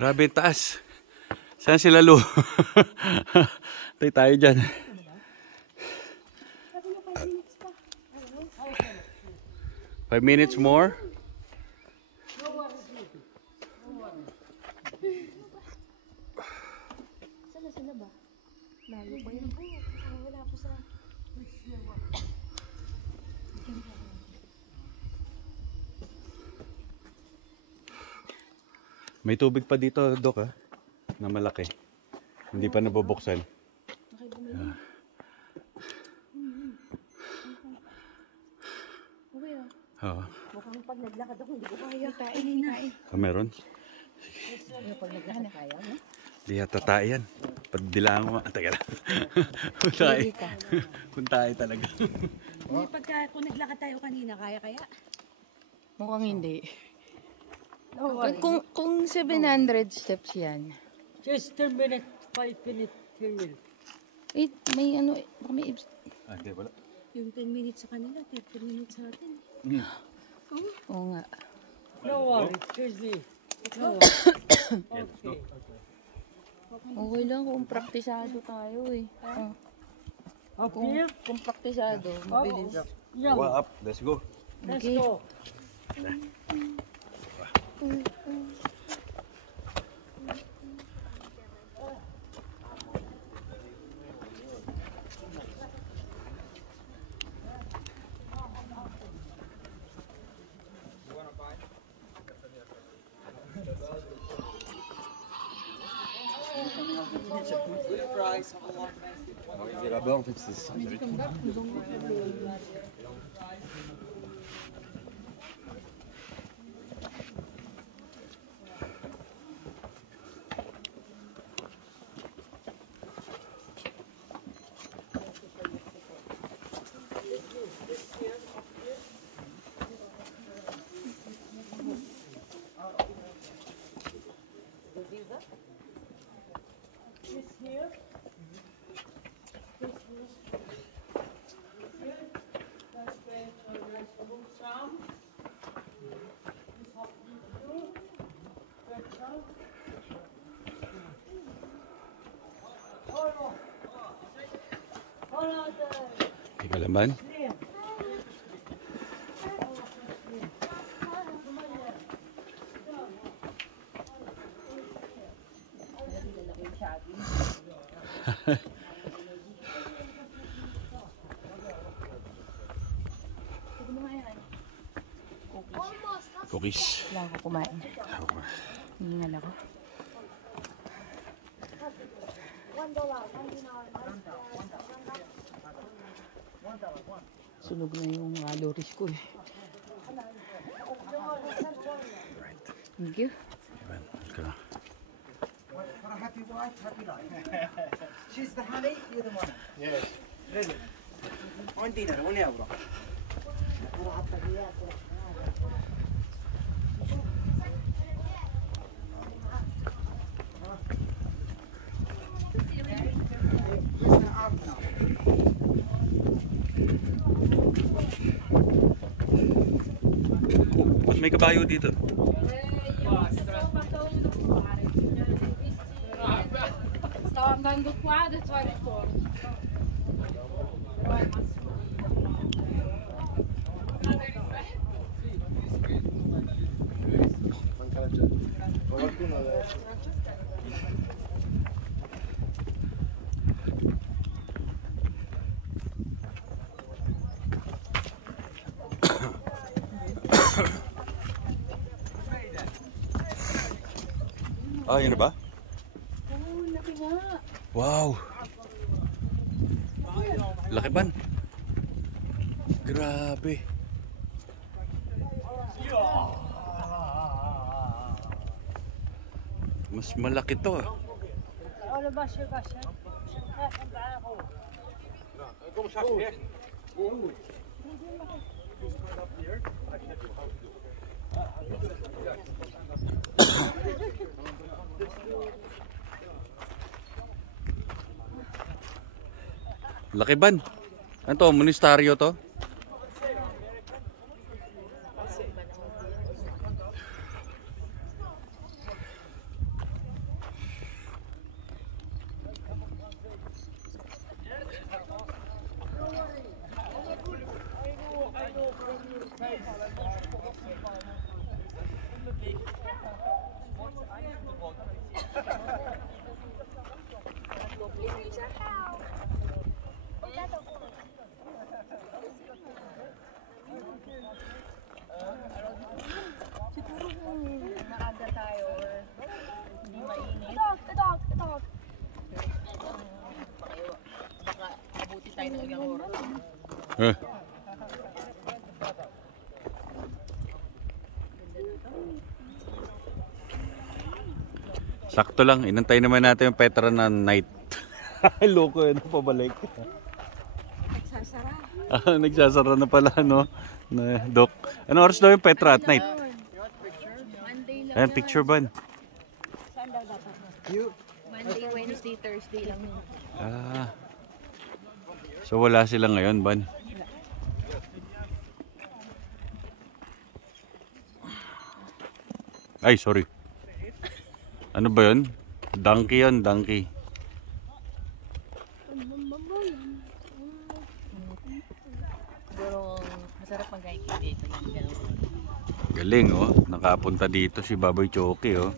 Grabe taas. Saan sila Lu? Tay tayo dyan. Five minutes more. Saan na sila ba? Layo pa yun. Wala po sa... May tubig pa dito, Dok, ha? Na malaki. Hindi pa nabubuksan. Yeah. Oo. Mukhang pag naglakad ako, hindi ko kaya. Kain na. Meron? Pag naglakad kaya, no? Di yata tayo yan. Pagdilaan ko. Taga lang. Kuntahe talaga. Hindi pagka kung naglakad tayo kanina, kaya? Mukhang hindi. No, Kung 700 steps yan. Just 10 minutes, 5 minutes, 10 minutes. Wait, may ano, baka may Okay, wala. yung 10 minutes sa kanila, 30 minutes sa atin. Oo nga. No worry, Tuesday. Okay lang kung praktisado tayo eh. Up here? Kung praktisado, mabilis. Yeah, Go up. Let's go. let's Okay. go. Kalaban. Cookies. Wala ako kumain. Hihingal ako. Sunog na yung calories ko eh. Thank you. Welcome. For a happy wife, happy life. She's the honey, you're the money. Yes. Really? On dinner, 1 euro. Ba't may kabayo dito? Stavo andando qua, adesso ritorno. Ah, yun na ba? Oo, laki nga. Wow! Laki ban? Grabe! Mas malaki to ah. أنا ماشي ماشي. شايف معاه قوم شاف هيك. Laki ban? Ano to? Monasteryo to? Eh. Sakto lang, inantay naman natin yung Petra na night. Loko yun, pabalik. Nagsasara. Nagsasara na pala, no? Dok. Anong oras daw yung Petra at night? Monday lang. Ayan, picture ban. Saan daw dapat? Monday, Wednesday, Thursday lang yun. Ah. So wala sila ngayon, ban? Ay, sorry. Ano ba yun? Donkey yun, donkey. Pero masarap magkaikit dito. Galing, oh. Nakapunta dito si Baboy Choki, oh.